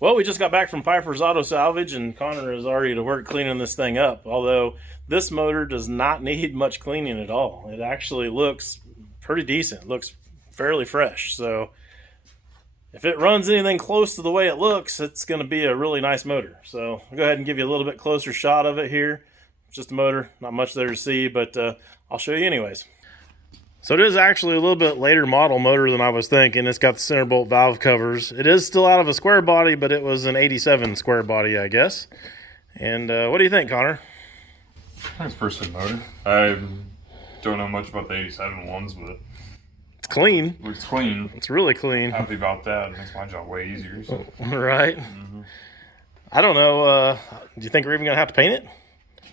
Well, we just got back from Pfeiffer's Auto Salvage, and Connor is already to work cleaning this thing up. Although this motor does not need much cleaning at all. It actually looks pretty decent. It looks fairly fresh. So if it runs anything close to the way it looks, it's going to be a really nice motor. So I'll go ahead and give you a little bit closer shot of it here. It's just a motor, not much there to see, but I'll show you anyways. So it is actually a little bit later model motor than I was thinking. It's got the center bolt valve covers. It is still out of a square body, but it was an 87 square body, I guess. And what do you think, Connor? That's a pretty good motor. I don't know much about the 87 ones, but it's clean. It's clean. It's really clean. Happy about that. It makes my job way easier. So. Right. I don't know. Do you think we're even going to have to paint it?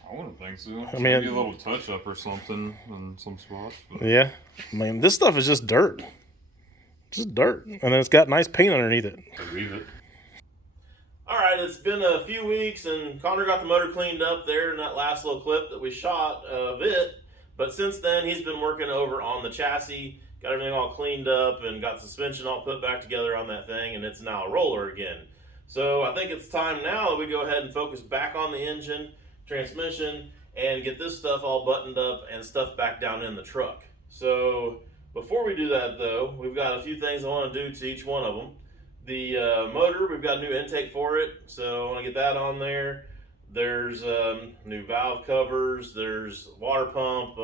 I wouldn't think so. I mean, maybe a little touch up or something in some spots. But. Yeah. I mean, this stuff is just dirt. Just dirt. And then it's got nice paint underneath it. Believe it. All right, it's been a few weeks, and Connor got the motor cleaned up there in that last little clip that we shot of it. But since then, he's been working over on the chassis, got everything all cleaned up, and got suspension all put back together on that thing, and it's now a roller again. So I think it's time now that we go ahead and focus back on the engine, transmission, and get this stuff all buttoned up and stuff back down in the truck. So before we do that though, we've got a few things I want to do to each one of them. The motor, we've got a new intake for it, so I want to get that on there. There's new valve covers, there's water pump,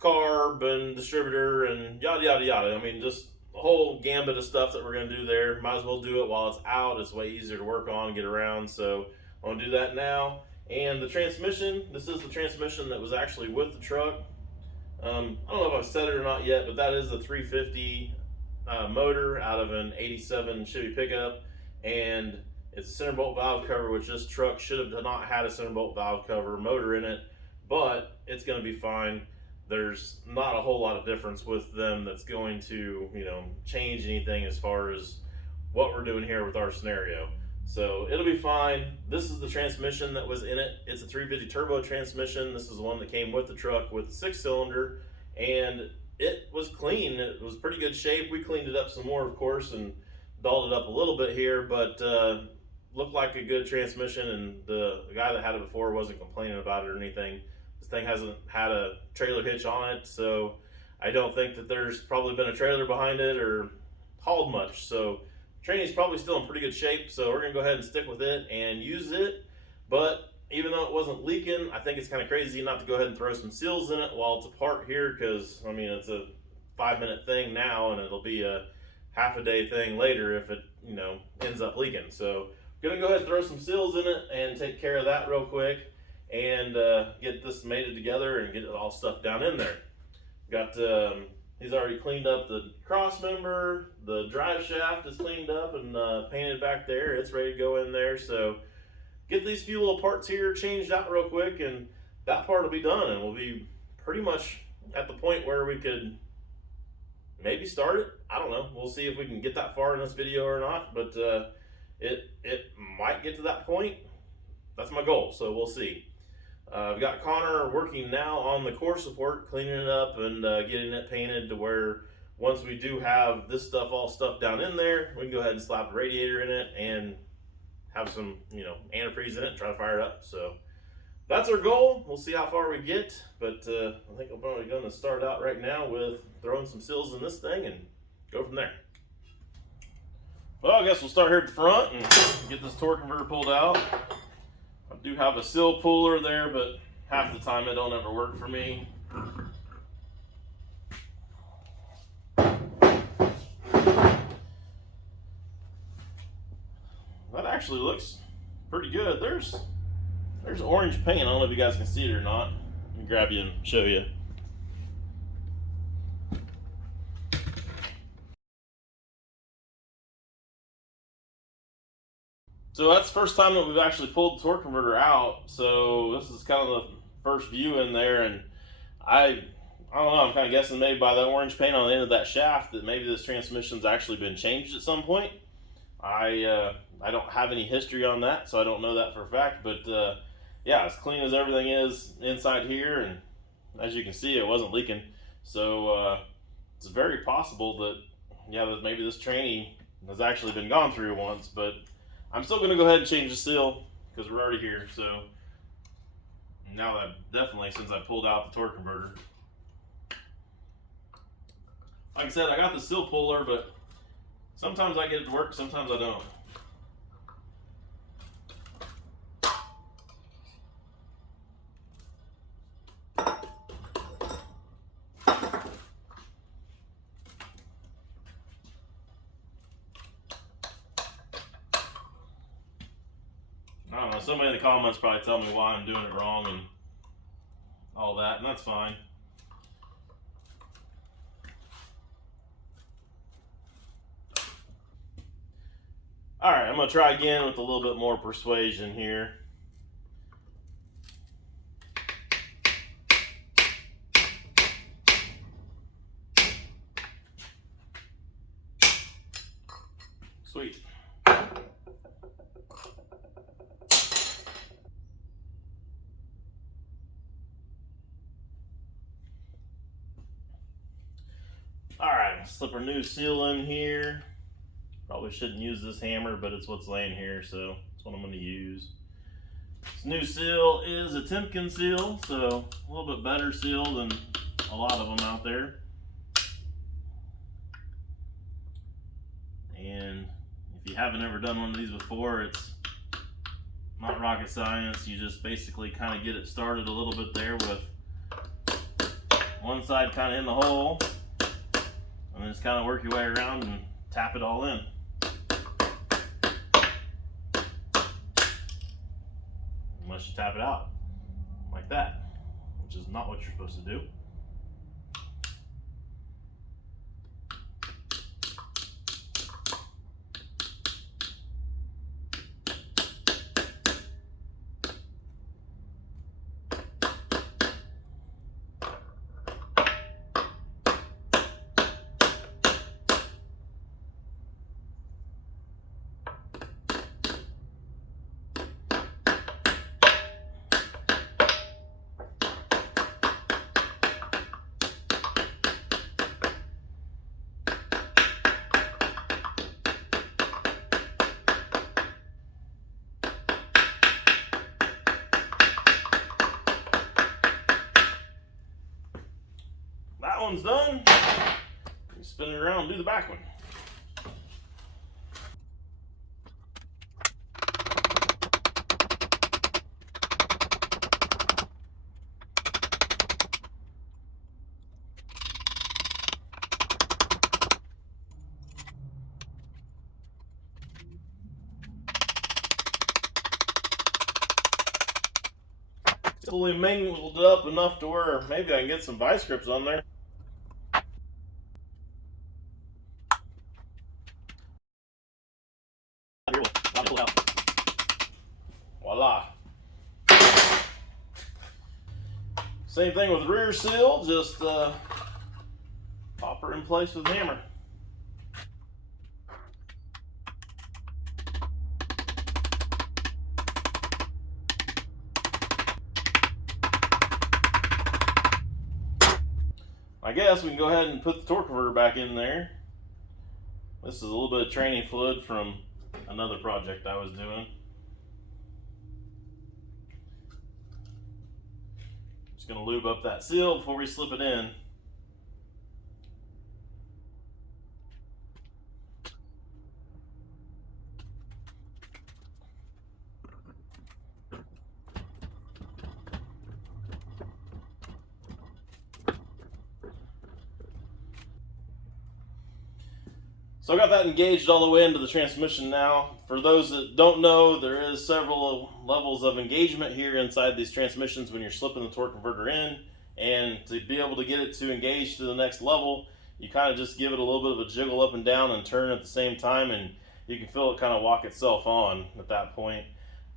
carb and distributor and yada yada yada. I mean, just a whole gambit of stuff that we're going to do there. Might as well do it while it's out. It's way easier to work on, get around, so I want to do that now. And the transmission, this is the transmission that was actually with the truck. I don't know if I've said it or not yet, but that is the 350 motor out of an 87 Chevy pickup, and it's a center bolt valve cover, which this truck should have not had a center bolt valve cover motor in it, but it's going to be fine. There's not a whole lot of difference with them that's going to, change anything as far as what we're doing here with our scenario. So it'll be fine. This is the transmission that was in it. It's a 350 turbo transmission. This is the one that came with the truck with the 6-cylinder, and it was clean. It was pretty good shape. We cleaned it up some more, of course, and dolled it up a little bit here, but looked like a good transmission, and the guy that had it before wasn't complaining about it or anything. This thing hasn't had a trailer hitch on it, so I don't think that there's probably been a trailer behind it or hauled much. So training's probably still in pretty good shape, so we're gonna go ahead and stick with it and use it. But even though it wasn't leaking, I think it's kind of crazy not to go ahead and throw some seals in it while it's apart here, because I mean, it's a 5-minute thing now, and it'll be a half a day thing later if it ends up leaking. So I'm gonna go ahead and throw some seals in it and take care of that real quick, and get this mated together and get it all stuffed down in there. Got he's already cleaned up the cross member, the drive shaft is cleaned up and painted back there. It's ready to go in there. So get these few little parts here changed out real quick, and that part will be done, and we'll be pretty much at the point where we could maybe start it. I don't know. We'll see if we can get that far in this video or not, but it might get to that point. That's my goal, so we'll see. I've got Connor working now on the core support, cleaning it up and getting it painted to where once we do have this stuff all stuffed down in there, we can go ahead and slap the radiator in it and have some, antifreeze in it and try to fire it up. So that's our goal. We'll see how far we get, but I think I'm probably going to start out right now with throwing some seals in this thing and go from there. Well, I guess we'll start here at the front and get this torque converter pulled out. I do have a seal puller there, but half the time it don't ever work for me. That actually looks pretty good. There's orange paint. I don't know if you guys can see it or not. Let me grab you and show you. So that's the first time that we've actually pulled the torque converter out. So this is kind of the first view in there, and I don't know, I'm kind of guessing maybe by the orange paint on the end of that shaft that maybe this transmission's actually been changed at some point. I don't have any history on that, so I don't know that for a fact, but yeah, as clean as everything is inside here, and as you can see, it wasn't leaking. So it's very possible that, yeah, that maybe this tranny has actually been gone through once, but I'm still going to go ahead and change the seal because we're already here. So now that definitely since I pulled out the torque converter. Like I said, I got the seal puller, but sometimes I get it to work, sometimes I don't. I don't know, somebody in the comments probably tell me why I'm doing it wrong and all that, and that's fine. Alright, I'm going to try again with a little bit more persuasion here. Sweet. Alright, slip our new seal in here. Probably shouldn't use this hammer, but it's what's laying here, so that's what I'm going to use. This new seal is a Timken seal, so a little bit better seal than a lot of them out there. And if you haven't ever done one of these before, it's not rocket science. You just basically kind of get it started a little bit there with one side kind of in the hole, and then just kind of work your way around and tap it all in. Unless you tap it out like that, which is not what you're supposed to do. That one's done. You spin it around and do the back one. Fully mangled it up enough to where maybe I can get some vice grips on there. Voila. Same thing with the rear seal, just pop her in place with a hammer. I guess we can go ahead and put the torque converter back in there. This is a little bit of training fluid from another project I was doing. Just going to lube up that seal before we slip it in. So I got that engaged all the way into the transmission now. For those that don't know, there is several levels of engagement here inside these transmissions when you're slipping the torque converter in. And to be able to get it to engage to the next level, you kind of just give it a little bit of a jiggle up and down and turn at the same time, and you can feel it kind of walk itself on at that point.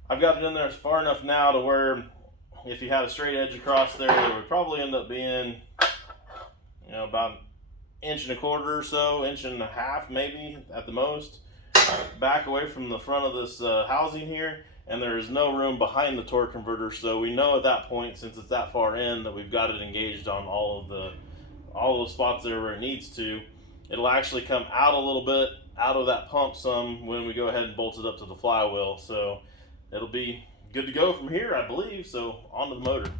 I've got it in there far enough now to where if you had a straight edge across there, it would probably end up being, you know, about inch and a quarter or so, inch and a half maybe at the most, back away from the front of this housing here, and there is no room behind the torque converter, so we know at that point, since it's that far in, that we've got it engaged on all of the spots there where it needs to. It'll actually come out a little bit out of that pump some when we go ahead and bolt it up to the flywheel. So it'll be good to go from here, I believe. So on to the motor.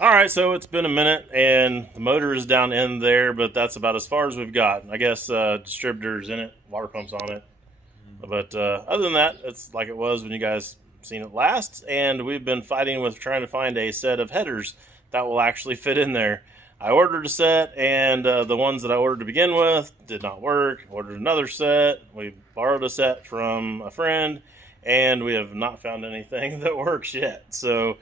All right, so it's been a minute and the motor is down in there, but that's about as far as we've got. I guess distributors in it, water pumps on it. But other than that, it's like it was when you guys seen it last. And we've been fighting with trying to find a set of headers that will actually fit in there. I ordered a set, and the ones that I ordered to begin with did not work. Ordered another set. We borrowed a set from a friend, and we have not found anything that works yet. So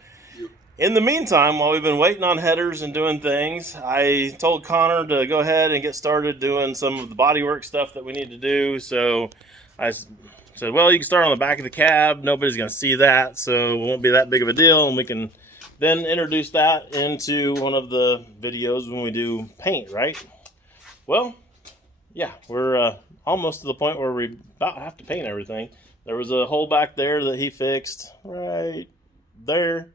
in the meantime, while we've been waiting on headers and doing things, I told Connor to go ahead and get started doing some of the bodywork stuff that we need to do. So I said, well, you can start on the back of the cab. Nobody's going to see that, so it won't be that big of a deal. And we can then introduce that into one of the videos when we do paint, right? Well, yeah, we're almost to the point where we about have to paint everything. There was a hole back there that he fixed right there,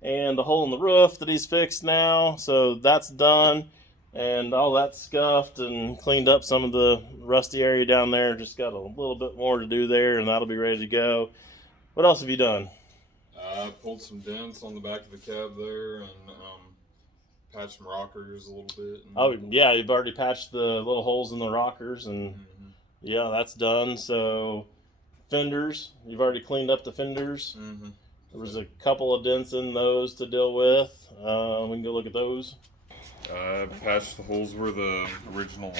and a hole in the roof that he's fixed now, so that's done, and all that's scuffed and cleaned up. Some of the rusty area down there, just got a little bit more to do there, and that'll be ready to go. What else have you done? I pulled some dents on the back of the cab there, and patched some rockers a little bit. Oh yeah, you've already patched the little holes in the rockers, and yeah, that's done. So fenders, you've already cleaned up the fenders. There was a couple of dents in those to deal with. We can go look at those. I patched the holes where the original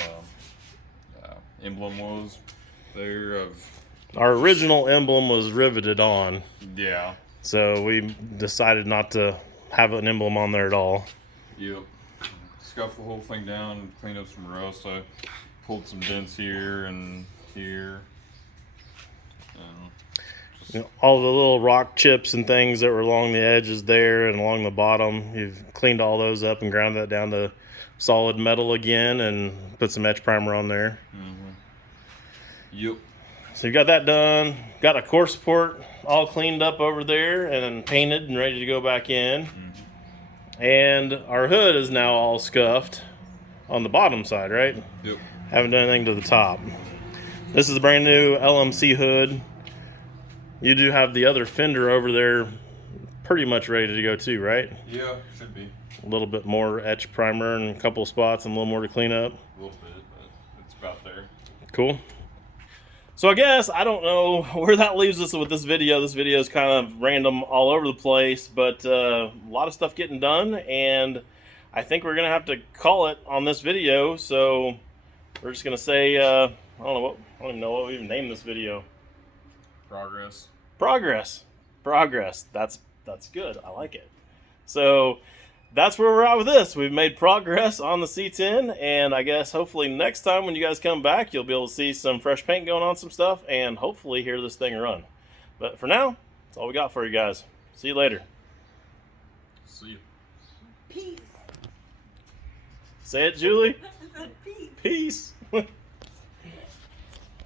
emblem was there. Our original emblem was riveted on. Yeah. So we decided not to have an emblem on there at all. Yep. Scuffed the whole thing down and cleaned up some rust. I pulled some dents here and here. You know, all the little rock chips and things that were along the edges there and along the bottom, you've cleaned all those up and ground that down to solid metal again and put some etch primer on there. Yep. So you got that done. Got a core support all cleaned up over there and painted and ready to go back in. And our hood is now all scuffed on the bottom side, right? Yep. Haven't done anything to the top. This is a brand new LMC hood. You do have the other fender over there pretty much ready to go too, right? Yeah, should be. A little bit more etch primer and a couple of spots and a little more to clean up. A little bit, but it's about there. Cool. So I guess, I don't know where that leaves us with this video. This video is kind of random all over the place, but a lot of stuff getting done, and I think we're going to have to call it on this video. So we're just going to say, I don't even know what we even named this video. Progress. Progress. That's good. I like it. So that's where we're at with this. We've made progress on the C10, and I guess hopefully next time when you guys come back, you'll be able to see some fresh paint going on some stuff, and hopefully hear this thing run. But for now, that's all we got for you guys. See you later. See you. Peace. Say it, Julie. Peace. Peace.